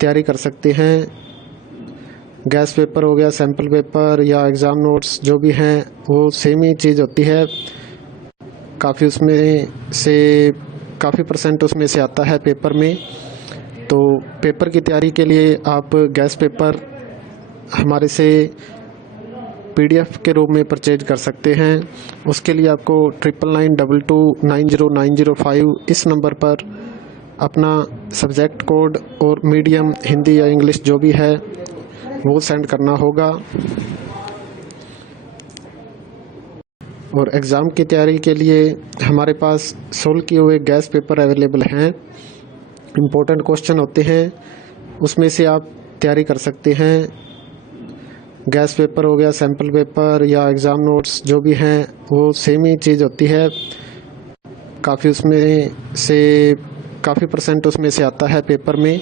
तैयारी कर सकते हैं। गैस पेपर हो गया, सैम्पल पेपर या एग्ज़ाम नोट्स जो भी हैं वो सेम ही चीज़ होती है। काफ़ी उसमें से काफ़ी परसेंट उसमें से आता है पेपर में। तो पेपर की तैयारी के लिए आप गैस पेपर हमारे से PDF के रूप में परचेज कर सकते हैं। उसके लिए आपको 9992290905 इस नंबर पर अपना सब्जेक्ट कोड और मीडियम हिंदी या इंग्लिश जो भी है वो सेंड करना होगा। और एग्ज़ाम की तैयारी के लिए हमारे पास सोल्व किए हुए गैस पेपर अवेलेबल हैं। इम्पोर्टेंट क्वेश्चन होते हैं, उसमें से आप तैयारी कर सकते हैं। गैस पेपर हो गया, सैम्पल पेपर या एग्ज़ाम नोट्स जो भी हैं वो सेम ही चीज़ होती है। काफ़ी उसमें से काफ़ी परसेंट उसमें से आता है पेपर में।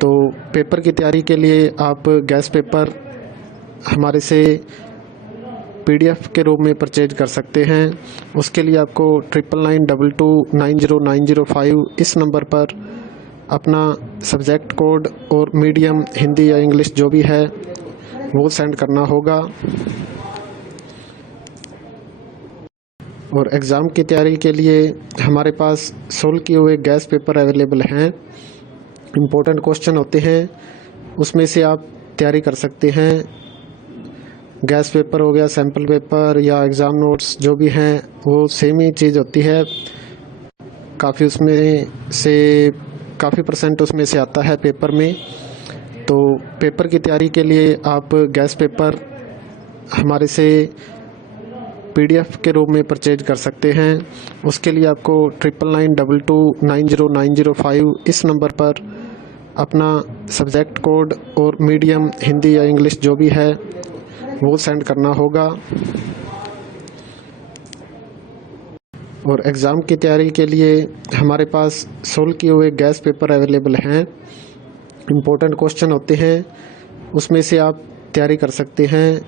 तो पेपर की तैयारी के लिए आप गैस पेपर हमारे से PDF के रूप में परचेज कर सकते हैं। उसके लिए आपको 9992290905 इस नंबर पर अपना सब्जेक्ट कोड और मीडियम हिंदी या इंग्लिश जो भी है वो सेंड करना होगा। और एग्ज़ाम की तैयारी के लिए हमारे पास सोल्व किए हुए गैस पेपर अवेलेबल हैं। इम्पोर्टेंट क्वेश्चन होते हैं, उसमें से आप तैयारी कर सकते हैं। गैस पेपर हो गया, सैम्पल पेपर या एग्ज़ाम नोट्स जो भी हैं वो सेम ही चीज़ होती है। काफ़ी उसमें से काफ़ी परसेंट उसमें से आता है पेपर में। तो पेपर की तैयारी के लिए आप गैस पेपर हमारे से PDF के रूप में परचेज कर सकते हैं। उसके लिए आपको 9992290905 इस नंबर पर अपना सब्जेक्ट कोड और मीडियम हिंदी या इंग्लिश जो भी है वो सेंड करना होगा। और एग्ज़ाम की तैयारी के लिए हमारे पास सोल्व किए हुए गैस पेपर अवेलेबल हैं। इम्पोर्टेंट क्वेश्चन होते हैं, उसमें से आप तैयारी कर सकते हैं।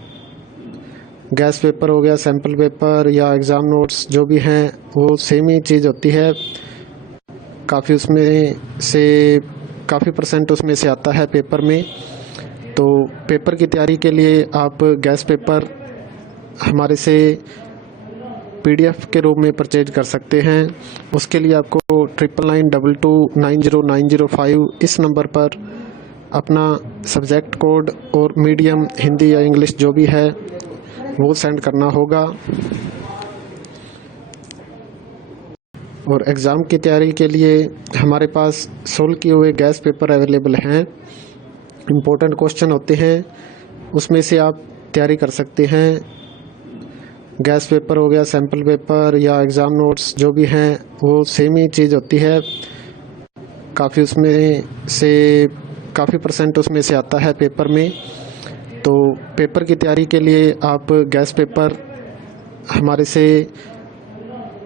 गैस पेपर हो गया, सैम्पल पेपर या एग्ज़ाम नोट्स जो भी हैं वो सेम ही चीज़ होती है। काफ़ी उसमें से काफ़ी परसेंट उसमें से आता है पेपर में। तो पेपर की तैयारी के लिए आप गैस पेपर हमारे से PDF के रूप में परचेज कर सकते हैं। उसके लिए आपको 9992290905 इस नंबर पर अपना सब्जेक्ट कोड और मीडियम हिंदी या इंग्लिश जो भी है वो सेंड करना होगा। और एग्ज़ाम की तैयारी के लिए हमारे पास सोल्व किए हुए गैस पेपर अवेलेबल हैं। इम्पोर्टेंट क्वेश्चन होते हैं, उसमें से आप तैयारी कर सकते हैं। गैस पेपर हो गया, सैम्पल पेपर या एग्ज़ाम नोट्स जो भी हैं वो सेम ही चीज़ होती है। काफ़ी उसमें से काफ़ी परसेंट उसमें से आता है पेपर में। तो पेपर की तैयारी के लिए आप गैस पेपर हमारे से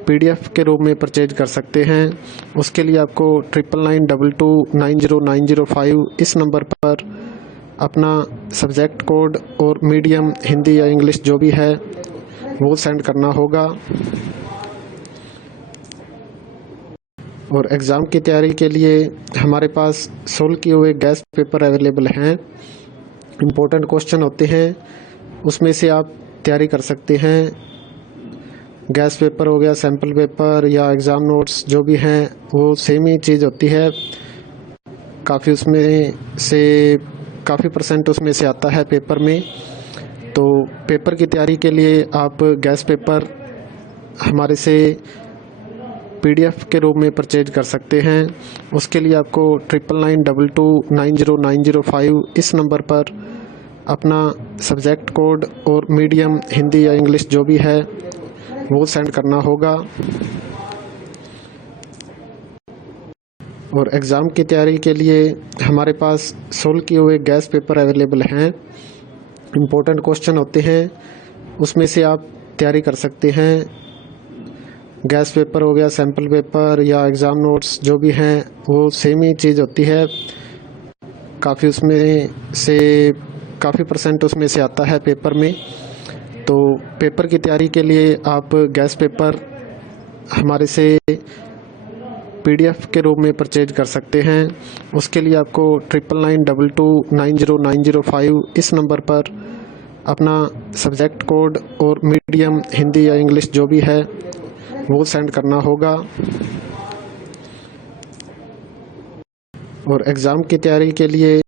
PDF के रूप में परचेज कर सकते हैं। उसके लिए आपको 9992290905 इस नंबर पर अपना सब्जेक्ट कोड और मीडियम हिंदी या इंग्लिश जो भी है वो सेंड करना होगा। और एग्ज़ाम की तैयारी के लिए हमारे पास सोल्व किए हुए गैस पेपर अवेलेबल हैं। इम्पोर्टेंट क्वेश्चन होते हैं, उसमें से आप तैयारी कर सकते हैं। गैस पेपर हो गया, सैम्पल पेपर या एग्ज़ाम नोट्स जो भी हैं वो सेम ही चीज़ होती है। काफ़ी उसमें से काफ़ी परसेंट उसमें से आता है पेपर में। तो पेपर की तैयारी के लिए आप गैस पेपर हमारे से PDF के रूप में परचेज कर सकते हैं। उसके लिए आपको 9992290905 इस नंबर पर अपना सब्जेक्ट कोड और मीडियम हिंदी या इंग्लिश जो भी है वो सेंड करना होगा। और एग्ज़ाम की तैयारी के लिए हमारे पास सोल्व किए हुए गैस पेपर अवेलेबल हैं। इम्पोर्टेंट क्वेश्चन होते हैं, उसमें से आप तैयारी कर सकते हैं। गैस पेपर हो गया, सैम्पल पेपर या एग्ज़ाम नोट्स जो भी हैं वो सेम ही चीज़ होती है। काफ़ी उसमें से काफ़ी परसेंट उसमें से आता है पेपर में। तो पेपर की तैयारी के लिए आप गैस पेपर हमारे से PDF के रूप में परचेज कर सकते हैं। उसके लिए आपको 9992290905 इस नंबर पर अपना सब्जेक्ट कोड और मीडियम हिंदी या इंग्लिश जो भी है वो सेंड करना होगा। और एग्ज़ाम की तैयारी के लिए